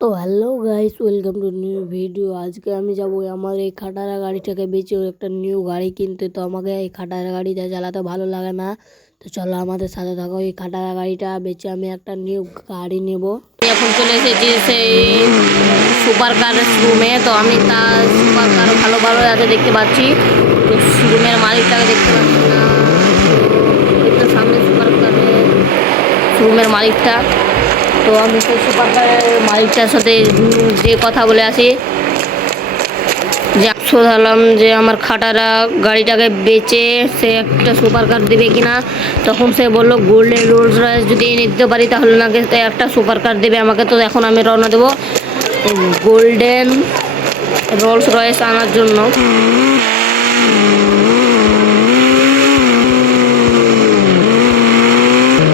তো hello guys, welcome to new video. আজকে আমি যাব আমার এই খাটারা গাড়িটাকে বেচে একটা নিউ গাড়ি কিনতে। তো আমাকে এই খাটারা গাড়িটা চালাতে ভালো লাগে না, তো চলো আমাদের সাথে থাকো। এই খাটারা গাড়িটা বেচে আমি একটা নিউ গাড়ি নেব। এখন চলে এসেছি সেই সুপার কার রুমে। তো আমি তার সুপার কার ভালো ভালো আছে দেখতে পাচ্ছি, তো রুমের মালিকটাকে দেখতে পাচ্ছি না। ওই তো সামনে সুপার কারের রুমের মালিকটা। তো আমি সেই সুপার কারের মালিকটার সাথে যে কথা বলে আসি, যে শোধালাম যে আমার খাটারা গাড়িটাকে বেচে সে একটা সুপার কার দেবে কিনা। তখন সে বললো গোল্ডেন রোলস রয়েস যদি এনে দিতে পারি তাহলে নাকি একটা সুপার কার দেবে আমাকে। তো এখন আমি রওনা দেবো গোল্ডেন রোলস রয়েস আনার জন্য।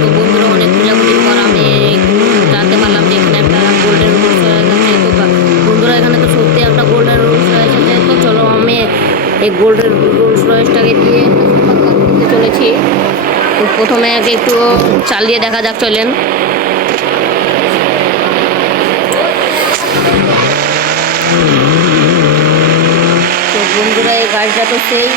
তো বন্ধুরা, অনেক খোঁজাখুঁজির পর আমি জানতে পারলাম যে এখানে একটা গোল্ডেন রোলস রয়েস আছে। তো বন্ধুরা, এখানে তো সত্যি একটা গোল্ডেন রোলস রয়েস আছে। তো চলো আমি এই গোল্ডেন রোলস রয়েসটাকে দিয়ে করতে চলেছি। তো প্রথমে আগে একটু চালিয়ে দেখা যাক, চলেন। তো বন্ধুরা, এই গাড়িটা তো সেই